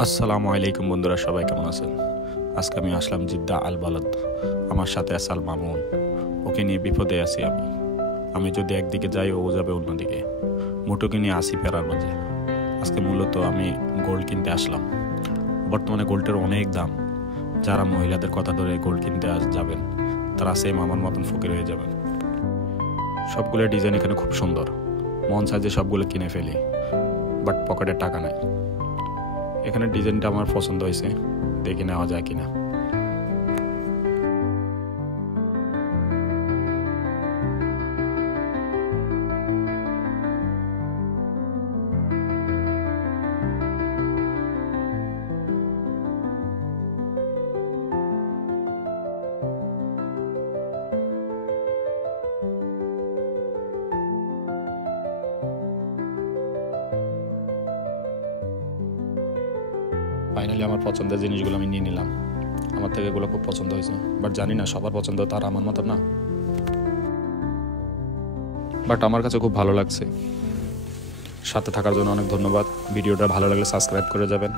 আসসালামু আলাইকুম বন্ধুরা, সবাই কেমন আছেন? আজকে আমি আসলাম জিদ্দা আল বালাদ। আমার সাথে আছে আল মামুন। ওকে নিয়ে বিপদে আছি আমি। আমি যদি একদিকে যাই, ও যাবে অন্যদিকে। মোটোকে নিয়ে আসি প্যারার মাঝে। আজকে মূলত আমি গোল্ড কিনতে আসলাম। বর্তমানে গোল্ডের অনেক দাম। যারা মহিলাদের কথা ধরে গোল্ড কিনতে যাবেন, তারা সেম আমার মতন ফকির হয়ে যাবেন। সবগুলো ডিজাইন এখানে খুব সুন্দর। মন চায় যে সবগুলো কিনে ফেলি, বাট পকেটে টাকা নাই। এখানে ডিজাইনটা আমার পছন্দ হয়েছে, দেখে নেওয়া যায় কিনা। ফাইনালি আমার পছন্দের জিনিসগুলো আমি নিয়ে নিলাম। আমার থেকে এগুলো খুব পছন্দ হয়েছে, বাট জানি না সবার পছন্দ তার আমার মতো না। বাট আমার কাছে খুব ভালো লাগছে। সাথে থাকার জন্য অনেক ধন্যবাদ। ভিডিওটা ভালো লাগলে সাবস্ক্রাইব করে যাবেন।